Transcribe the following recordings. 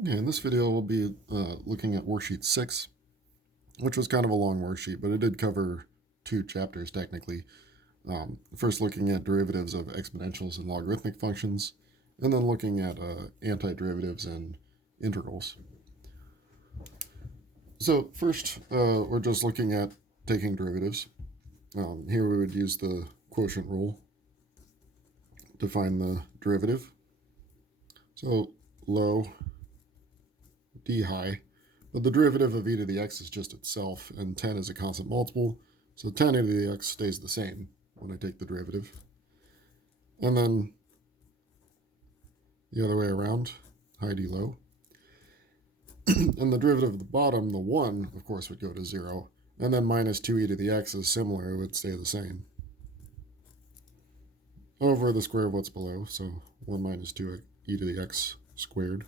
Okay, in this video we'll be looking at worksheet 6, which was kind of a long worksheet, but it did cover 2 chapters technically. First looking at derivatives of exponentials and logarithmic functions, and then looking at antiderivatives and integrals. So first, we're just looking at taking derivatives. Here we would use the quotient rule to find the derivative. So low d high, but the derivative of e to the x is just itself, and 10 is a constant multiple, so 10 e to the x stays the same when I take the derivative. And then the other way around, high d low. And the derivative of the bottom, the 1, of course, would go to 0, and then minus 2e to the x is similar, it would stay the same. Over the square of what's below, so 1 minus 2e to the x squared.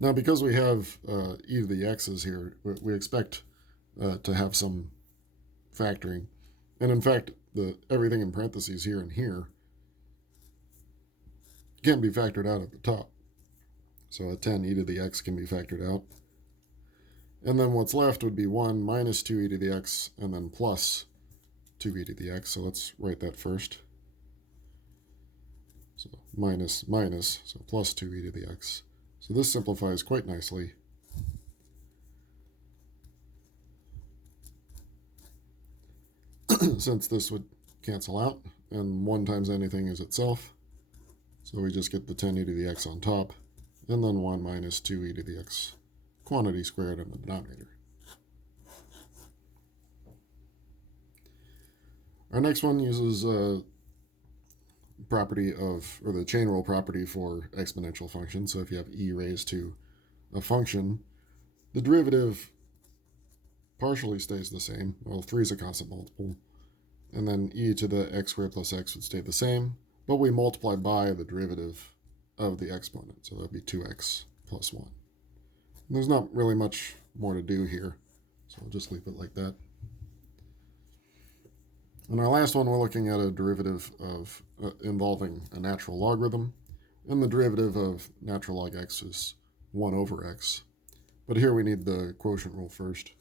Now, because we have e to the x's here, we expect to have some factoring. And in fact, everything in parentheses here and here can be factored out at the top. So a 10 e to the x can be factored out. And then what's left would be 1 minus 2e to the x and then plus 2e to the x. So let's write that first. So minus minus, so plus 2e to the x. So this simplifies quite nicely. Since this would cancel out, and 1 times anything is itself. So we just get the 10e to the x on top, and then 1 minus 2e to the x quantity squared in the denominator. Our next one uses property of, or the chain rule property for exponential functions. So if you have e raised to a function, the derivative partially stays the same. Well, 3 is a constant multiple. And then e to the x squared plus x would stay the same, but we multiply by the derivative of the exponent. So that would be 2x plus 1. And there's not really much more to do here, so I'll just leave it like that. In our last one, we're looking at a derivative of involving a natural logarithm, and the derivative of natural log x is 1 over x. But here we need the quotient rule first.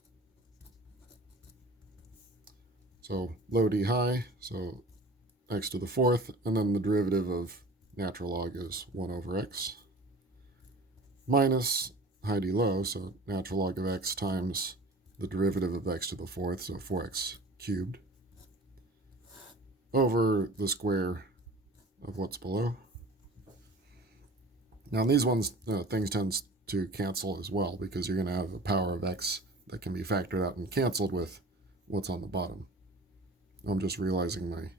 So low d high, so x to the 4th, and then the derivative of natural log is 1 over x, minus high d low, so natural log of x times the derivative of x to the 4th, so 4x cubed, over the square of what's below. Now, in these ones, things tend to cancel as well, because you're going to have a power of x that can be factored out and canceled with what's on the bottom. I'm just realizing my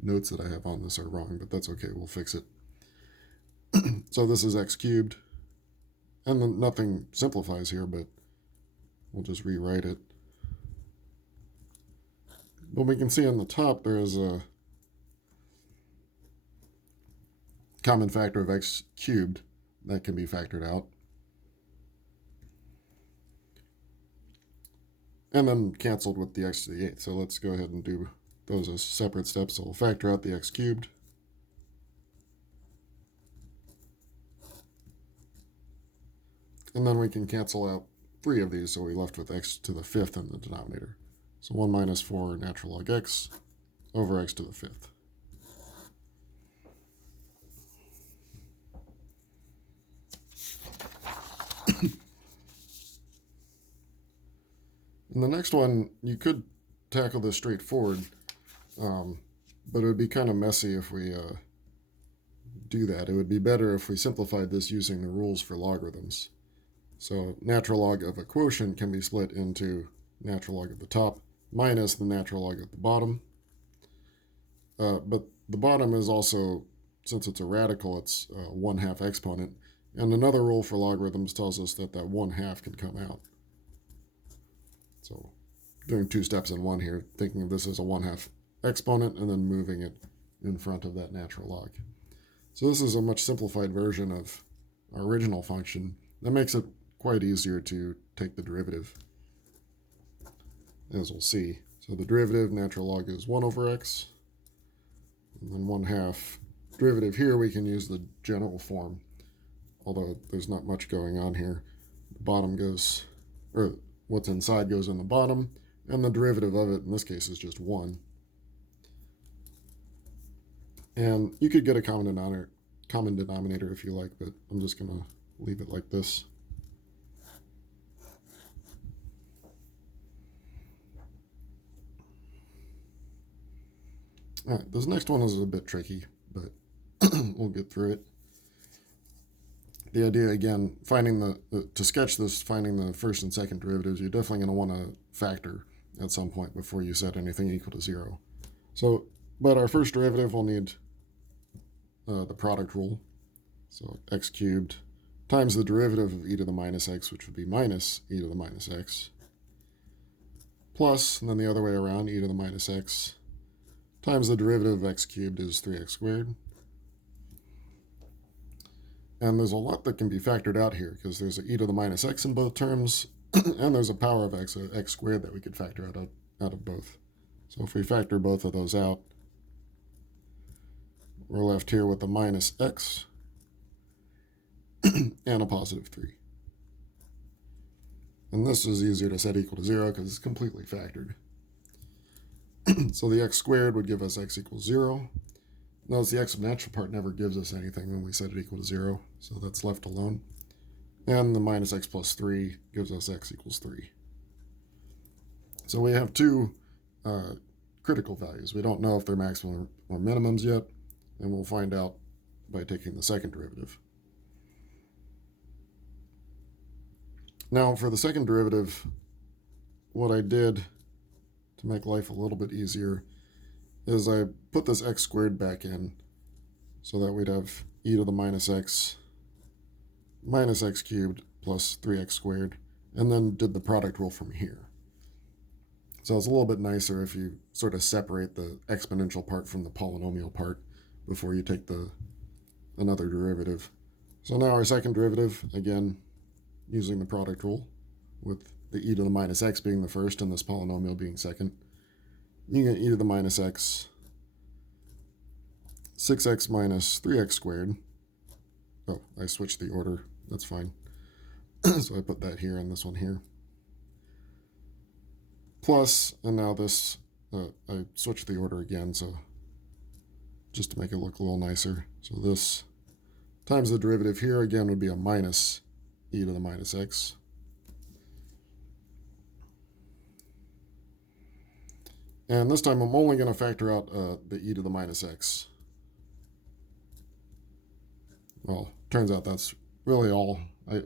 notes that I have on this are wrong, but that's okay, we'll fix it. So this is x cubed, and then nothing simplifies here, but we'll just rewrite it. But we can see on the top there is a common factor of x cubed that can be factored out. And then canceled with the x to the 8th. So let's go ahead and do those as separate steps. So we'll factor out the x cubed. And then we can cancel out 3 of these, so we're left with x to the 5th in the denominator. So 1 minus 4 natural log x over x to the 5th. In the next one, you could tackle this straightforward, but it would be kind of messy if we do that. It would be better if we simplified this using the rules for logarithms. So natural log of a quotient can be split into natural log at the top minus the natural log at the bottom. But the bottom is also, since it's a radical, it's 1/2 exponent. And another rule for logarithms tells us that 1/2 can come out. So doing 2 steps in one here, thinking of this as a 1/2 exponent and then moving it in front of that natural log. So this is a much simplified version of our original function that makes it quite easier to take the derivative, as we'll see. So the derivative natural log is 1 over x, and then 1/2 derivative here, we can use the general form, although there's not much going on here. The bottom goes, or what's inside goes in the bottom, and the derivative of it in this case is just 1. And you could get a common denominator if you like, but I'm just going to leave it like this. All right, this next one is a bit tricky, but we'll get through it. The idea, again, to sketch this, finding the first and second derivatives, you're definitely going to want to factor at some point before you set anything equal to 0. So, but our first derivative will need the product rule. So x cubed times the derivative of e to the minus x, which would be minus e to the minus x, plus, and then the other way around, e to the minus x, times the derivative of x cubed is 3x squared. And there's a lot that can be factored out here, because there's an e to the minus x in both terms, and there's a power of x, x squared, that we could factor out of both. So if we factor both of those out, we're left here with a minus x and a positive 3. And this is easier to set equal to 0 because it's completely factored. So the x squared would give us x equals 0. Notice the exponential part never gives us anything when we set it equal to 0, so that's left alone. And the minus x plus 3 gives us x equals 3. So we have two critical values. We don't know if they're maximum or minimums yet, and we'll find out by taking the second derivative. Now, for the second derivative, what I did to make life a little bit easier is I put this x squared back in so that we'd have e to the minus x cubed plus 3x squared, and then did the product rule from here. So it's a little bit nicer if you sort of separate the exponential part from the polynomial part before you take another derivative. So now our second derivative, again, using the product rule, with the e to the minus x being the first and this polynomial being second, you get e to the minus x, 6x minus 3x squared. Oh, I switched the order. That's fine. So I put that here and this one here. Plus, and now this, I switched the order again, so just to make it look a little nicer. So this times the derivative here again would be a minus e to the minus x. And this time I'm only going to factor out the e to the minus x. Well, turns out that's really all.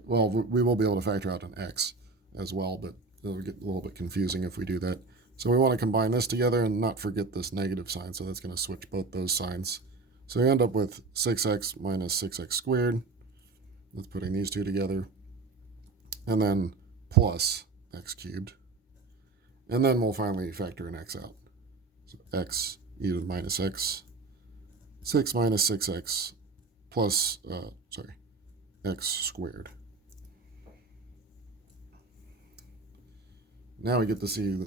Well, we will be able to factor out an x as well, but it'll get a little bit confusing if we do that. So we want to combine this together and not forget this negative sign, so that's going to switch both those signs. So we end up with 6x minus 6x squared. That's putting these two together. And then plus x cubed. And then we'll finally factor an x out. So x e to the minus x, 6 minus 6x plus, x squared. Now we get to see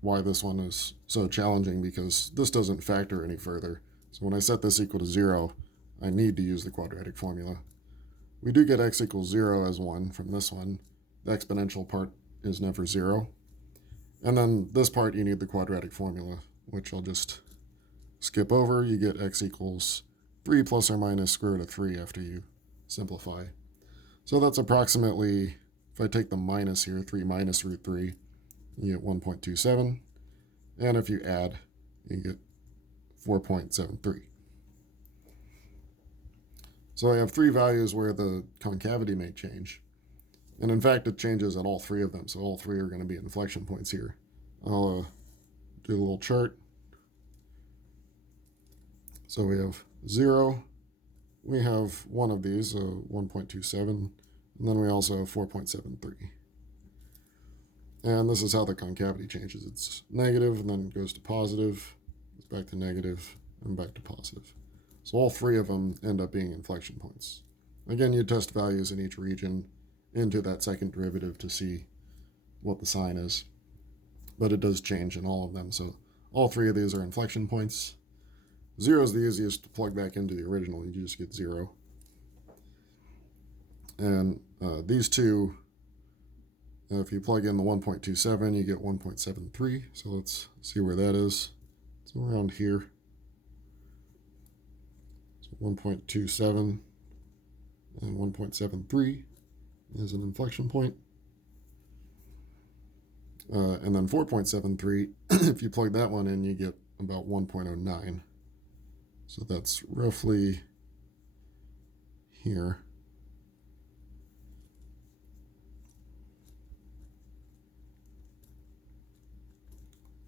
why this one is so challenging, because this doesn't factor any further. So when I set this equal to 0, I need to use the quadratic formula. We do get x equals 0 as 1 from this one. The exponential part is never 0. And then this part you need the quadratic formula, which I'll just skip over. You get x equals 3 plus or minus square root of 3 after you simplify. So that's approximately, if I take the minus here, 3 minus root 3, you get 1.27. And if you add, you get 4.73. So I have three values where the concavity may change. And in fact, it changes at all three of them. So all three are going to be inflection points here. I'll do a little chart. So we have 0. We have one of these, 1.27. And then we also have 4.73. And this is how the concavity changes. It's negative, and then it goes to positive, it's back to negative, and back to positive. So all three of them end up being inflection points. Again, you test values in each region into that second derivative to see what the sign is. But it does change in all of them. So all three of these are inflection points. 0 is the easiest to plug back into the original. You just get 0. And these two, if you plug in the 1.27, you get 1.73. So let's see where that is. It's around here. So 1.27 and 1.73 is an inflection point. And then 4.73, if you plug that one in, you get about 1.09. So that's roughly here.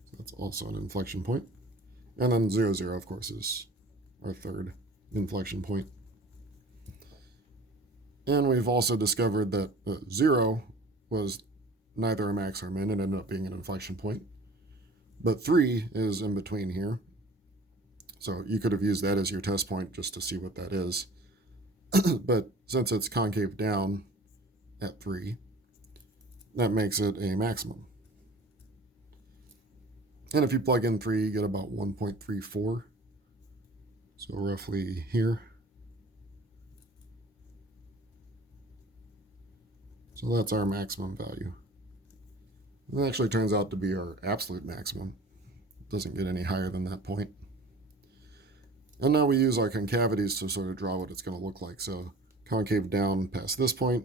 So that's also an inflection point. And then 0, 0, of course, is our third inflection point. And we've also discovered that 0 was neither a max or a min. It ended up being an inflection point. But 3 is in between here. So you could have used that as your test point just to see what that is. But since it's concave down at 3, that makes it a maximum. And if you plug in 3, you get about 1.34. So roughly here. So that's our maximum value. It actually turns out to be our absolute maximum. It doesn't get any higher than that point. And now we use our concavities to sort of draw what it's going to look like. So concave down past this point.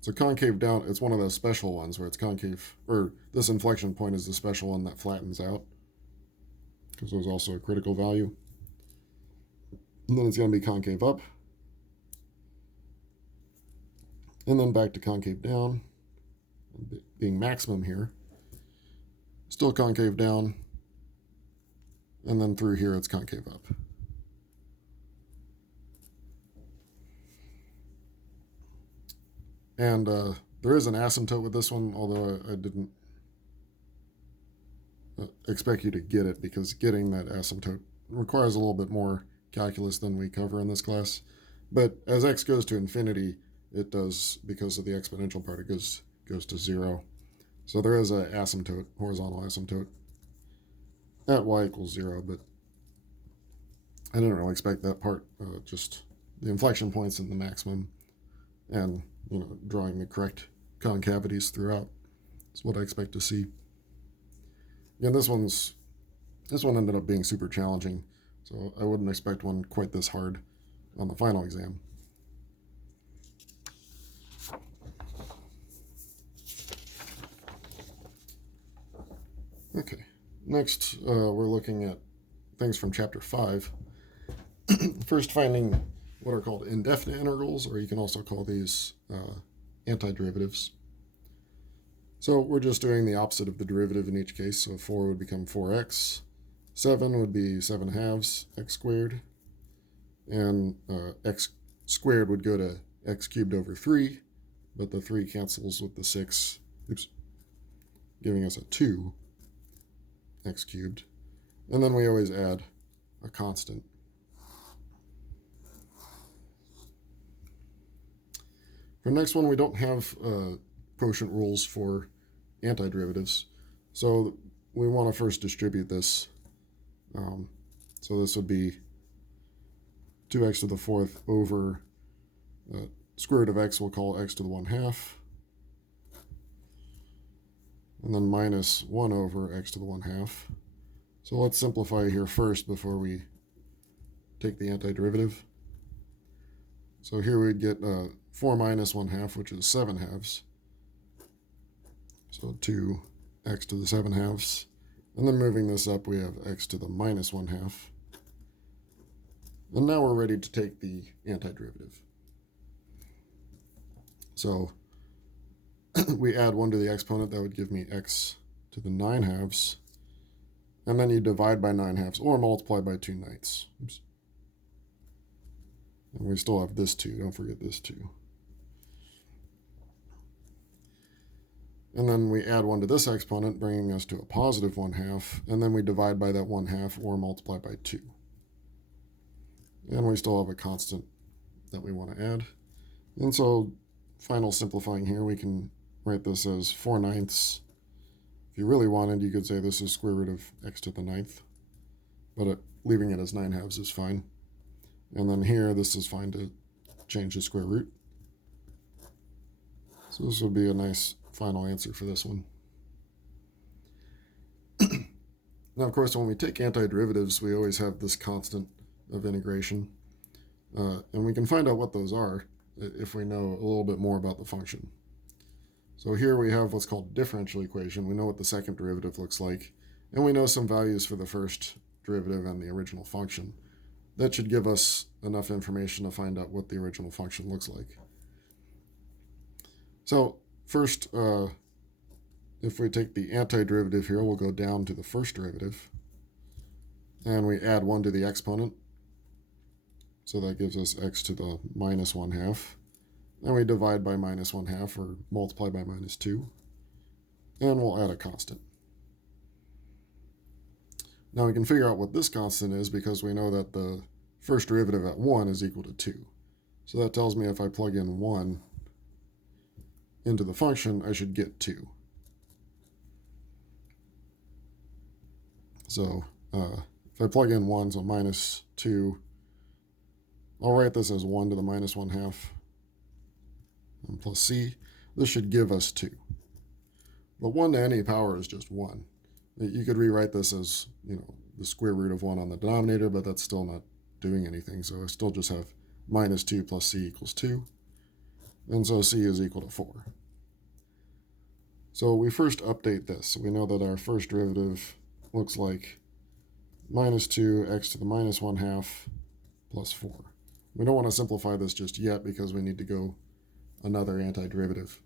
So concave down, it's one of those special ones where it's concave, or this inflection point is the special one that flattens out, because there's also a critical value. And then it's going to be concave up. And then back to concave down, being maximum here. Still concave down. And then through here, it's concave up. And there is an asymptote with this one, although I didn't expect you to get it, because getting that asymptote requires a little bit more calculus than we cover in this class. But as x goes to infinity, it does, because of the exponential part, it goes to 0. So there is an asymptote, horizontal asymptote, at y equals 0, but I didn't really expect that part, just the inflection points and the maximum, and drawing the correct concavities throughout is what I expect to see. Yeah, this one ended up being super challenging, so I wouldn't expect one quite this hard on the final exam. Okay, next we're looking at things from chapter 5. First, finding what are called indefinite integrals, or you can also call these antiderivatives. So we're just doing the opposite of the derivative in each case. So 4 would become 4x, 7 would be 7 halves x squared, and x squared would go to x cubed over 3, but the 3 cancels with the 6, giving us a 2 x cubed. And then we always add a constant. For the next one, we don't have quotient rules for antiderivatives, so we want to first distribute this. So this would be 2x to the 4th over square root of x, we'll call x to the 1/2, and then minus 1 over x to the 1/2. So let's simplify here first before we take the antiderivative. So here we'd get 4 minus 1/2, which is 7 halves. So 2x to the 7 halves. And then moving this up, we have x to the minus 1/2. And now we're ready to take the antiderivative. So we add 1 to the exponent. That would give me x to the 9 halves. And then you divide by 9 halves or multiply by 2 ninths. Oops. And we still have this 2. Don't forget this 2. And then we add 1 to this exponent, bringing us to a positive 1/2. And then we divide by that 1/2 or multiply by 2. And we still have a constant that we want to add. And so final simplifying here, we can write this as 4 ninths. If you really wanted, you could say this is square root of x to the 9th. But leaving it as 9/2 is fine. And then here, this is fine to change the square root. So this would be a nice final answer for this one. Now, of course, when we take antiderivatives, we always have this constant of integration. And we can find out what those are if we know a little bit more about the function. So here we have what's called differential equation. We know what the second derivative looks like, and we know some values for the first derivative and the original function. That should give us enough information to find out what the original function looks like. So first, if we take the antiderivative here, we'll go down to the first derivative, and we add 1 to the exponent. So that gives us x to the minus 1/2. Then we divide by minus 1/2, or multiply by minus 2, and we'll add a constant. Now we can figure out what this constant is because we know that the first derivative at 1 is equal to 2. So that tells me if I plug in 1 into the function, I should get 2. So if I plug in 1, so minus 2, I'll write this as 1 to the minus 1/2 and plus c. This should give us 2. But 1 to any power is just 1. You could rewrite this as, the square root of 1 on the denominator, but that's still not doing anything. So I still just have minus 2 plus c equals 2. And so c is equal to 4. So we first update this. So we know that our first derivative looks like minus 2 x to the minus 1/2 plus 4. We don't want to simplify this just yet because we need to go another antiderivative.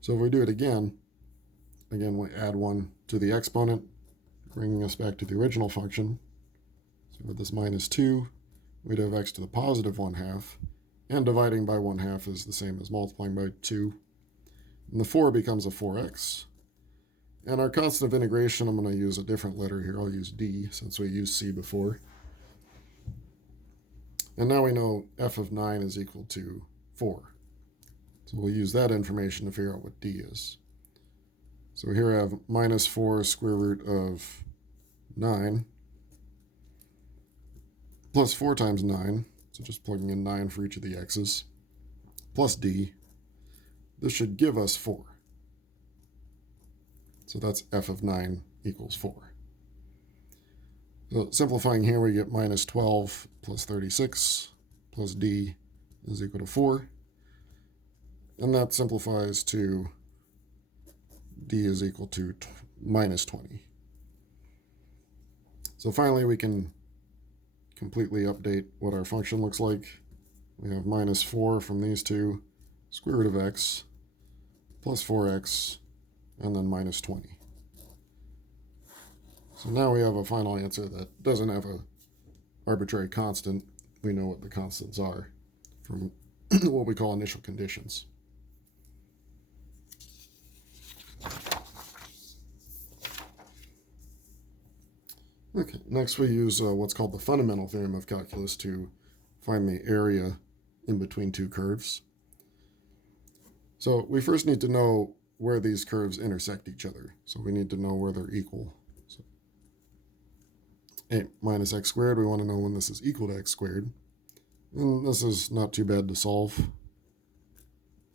So if we do it again, we add 1 to the exponent, bringing us back to the original function. So with this minus 2, we'd have x to the positive 1/2, and dividing by 1/2 is the same as multiplying by 2. And the 4 becomes a 4x. And our constant of integration, I'm going to use a different letter here. I'll use d since we used c before. And now we know f of 9 is equal to 4. So we'll use that information to figure out what d is. So here I have minus 4 square root of 9 plus 4 times 9. So just plugging in 9 for each of the x's plus d. This should give us 4. So that's f of 9 equals 4. So simplifying here, we get minus 12 plus 36 plus d is equal to 4. And that simplifies to d is equal to minus 20. So finally, we can completely update what our function looks like. We have minus 4 from these two, square root of x, plus 4x, and then minus 20. So now we have a final answer that doesn't have an arbitrary constant. We know what the constants are from what we call initial conditions. Okay, next we use what's called the fundamental theorem of calculus to find the area in between two curves. So we first need to know where these curves intersect each other. So we need to know where they're equal. So 8 minus x squared, we want to know when this is equal to x squared. And this is not too bad to solve.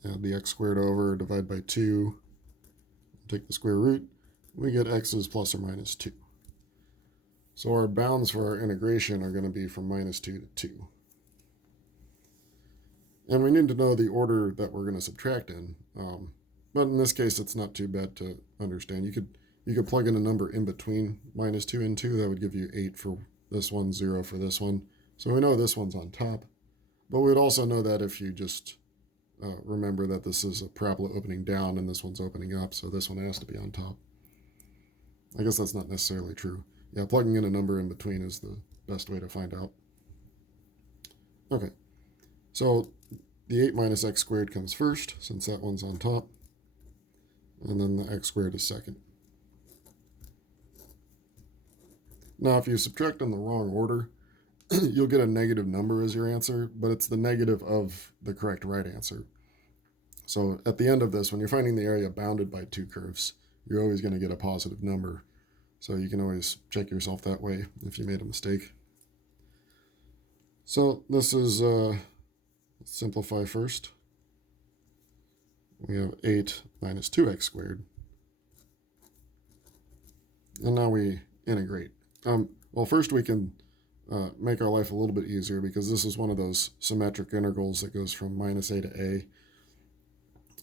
Add the x squared over, divide by 2, take the square root. We get x is plus or minus 2. So our bounds for our integration are going to be from minus 2 to 2. And we need to know the order that we're going to subtract in. But in this case, it's not too bad to understand. You could plug in a number in between minus 2 and 2. That would give you 8 for this one, 0 for this one. So we know this one's on top. But we'd also know that if you just remember that this is a parabola opening down and this one's opening up, so this one has to be on top. I guess that's not necessarily true. Yeah, plugging in a number in between is the best way to find out. Okay, so the 8 minus x squared comes first, since that one's on top. And then the x squared is second. Now, if you subtract in the wrong order, you'll get a negative number as your answer, but it's the negative of the correct right answer. So at the end of this, when you're finding the area bounded by two curves, you're always going to get a positive number So you can always check yourself that way if you made a mistake. So this is, let's simplify first. We have 8 minus 2x squared. And now we integrate. Well, first we can make our life a little bit easier because this is one of those symmetric integrals that goes from minus a to a,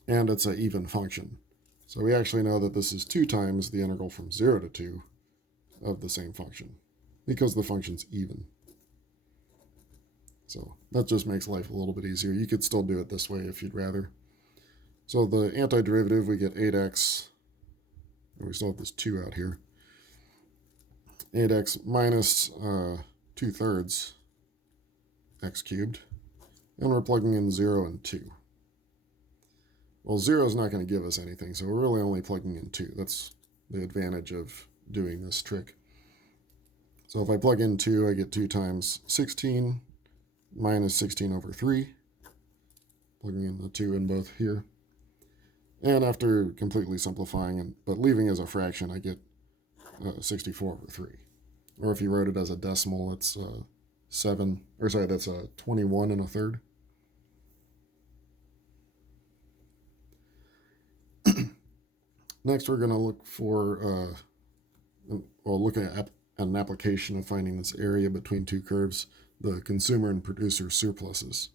and it's an even function. So we actually know that this is 2 times the integral from 0 to 2 of the same function because the function's even. So that just makes life a little bit easier. You could still do it this way if you'd rather. So the antiderivative, we get 8x, and we still have this 2 out here. 8x minus 2/3 x cubed, and we're plugging in 0 and 2. Well, 0 is not going to give us anything, so we're really only plugging in 2. That's the advantage of doing this trick. So if I plug in 2, I get 2 times 16 minus 16 over 3, plugging in the 2 in both here. And after completely simplifying, but leaving as a fraction, I get 64 over 3. Or if you wrote it as a decimal, it's 21 and a third. Next, we're going to look for, look at an application of finding this area between two curves, the consumer and producer surpluses.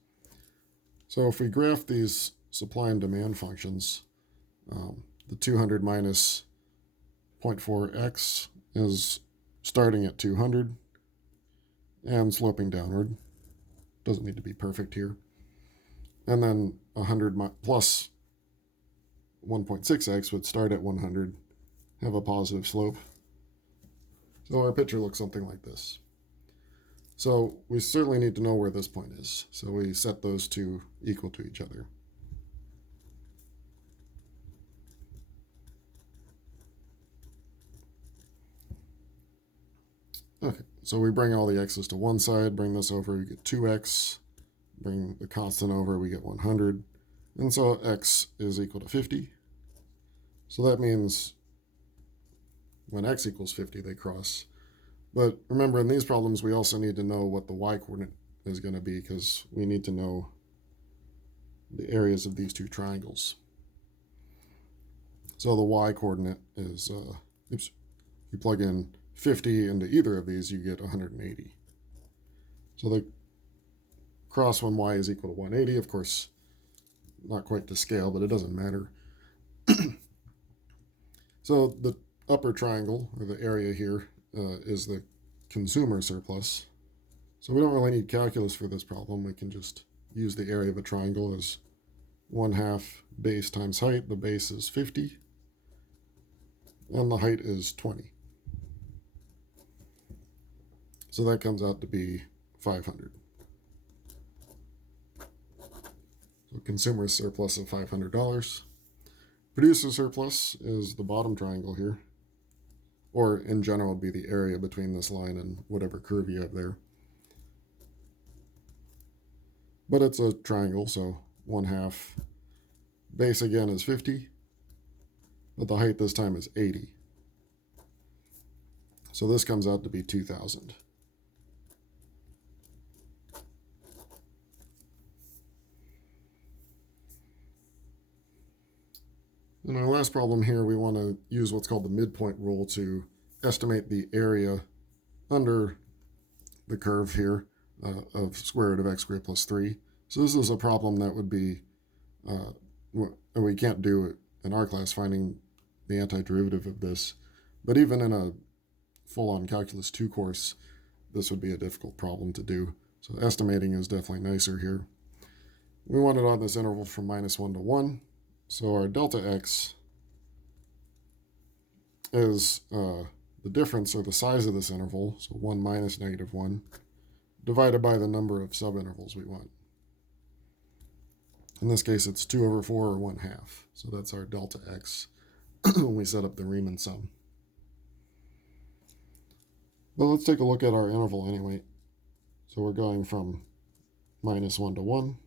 So if we graph these supply and demand functions, the 200 minus 0.4x is starting at 200 and sloping downward. Doesn't need to be perfect here. And then 100 plus 1.6x would start at 100, have a positive slope. So our picture looks something like this. So we certainly need to know where this point is. So we set those two equal to each other. Okay, so we bring all the x's to one side, bring this over, we get 2x, bring the constant over, we get 100, and so x is equal to 50. So that means when x equals 50, they cross. But remember, in these problems, we also need to know what the y-coordinate is going to be because we need to know the areas of these two triangles. So the y-coordinate is, you plug in 50 into either of these, you get 180. So they cross when y is equal to 180. Of course, not quite to scale, but it doesn't matter. So the upper triangle, or the area here, is the consumer surplus. So we don't really need calculus for this problem. We can just use the area of a triangle as 1/2 base times height. The base is 50, and the height is 20. So that comes out to be 500. So consumer surplus of $500. Producer surplus is the bottom triangle here. Or in general would be the area between this line and whatever curve you have there. But it's a triangle, so 1/2. Base again is 50, but the height this time is 80. So this comes out to be 2,000. In our last problem here, we want to use what's called the midpoint rule to estimate the area under the curve here of square root of x squared plus 3. So this is a problem that would be, we can't do in our class finding the antiderivative of this, but even in a full-on Calculus 2 course, this would be a difficult problem to do. So estimating is definitely nicer here. We want it on this interval from -1 to 1. So our delta x is the difference or the size of this interval, so 1 minus -1, divided by the number of subintervals we want. In this case, it's 2 over 4 or 1/2. So that's our delta x when we set up the Riemann sum. But let's take a look at our interval anyway. So we're going from -1 to 1.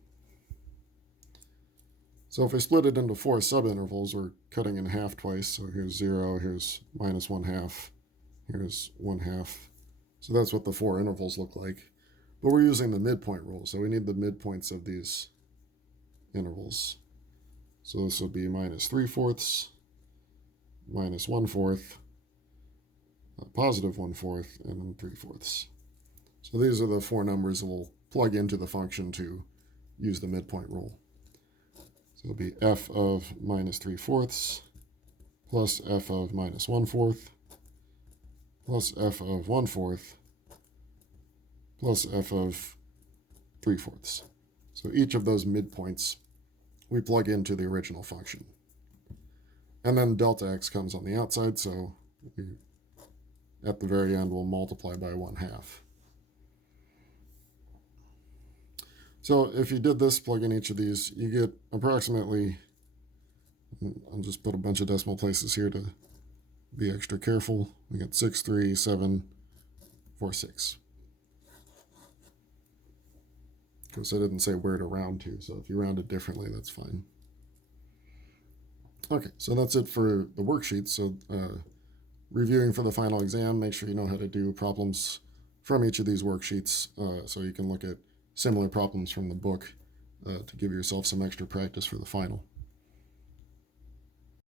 So if we split it into 4 subintervals, we're cutting in half twice. So here's 0, here's -1/2, Here's 1/2. So that's what the 4 intervals look like. But we're using the midpoint rule, so we need the midpoints of these intervals. So this would be -3/4, -1/4, +1/4, and then 3/4. So these are the 4 numbers that we'll plug into the function to use the midpoint rule. So it'll be f of -3/4 plus f of -1/4 plus f of 1/4 plus f of 3/4. So each of those midpoints we plug into the original function. And then delta x comes on the outside, so we, at the very end we'll multiply by 1/2. So if you did this, plug in each of these, you get approximately, I'll just put a bunch of decimal places here to be extra careful. We get 63746. Because I didn't say where to round to, so if you round it differently, that's fine. Okay, so that's it for the worksheet. So reviewing for the final exam, make sure you know how to do problems from each of these worksheets so you can look at similar problems from the book to give yourself some extra practice for the final.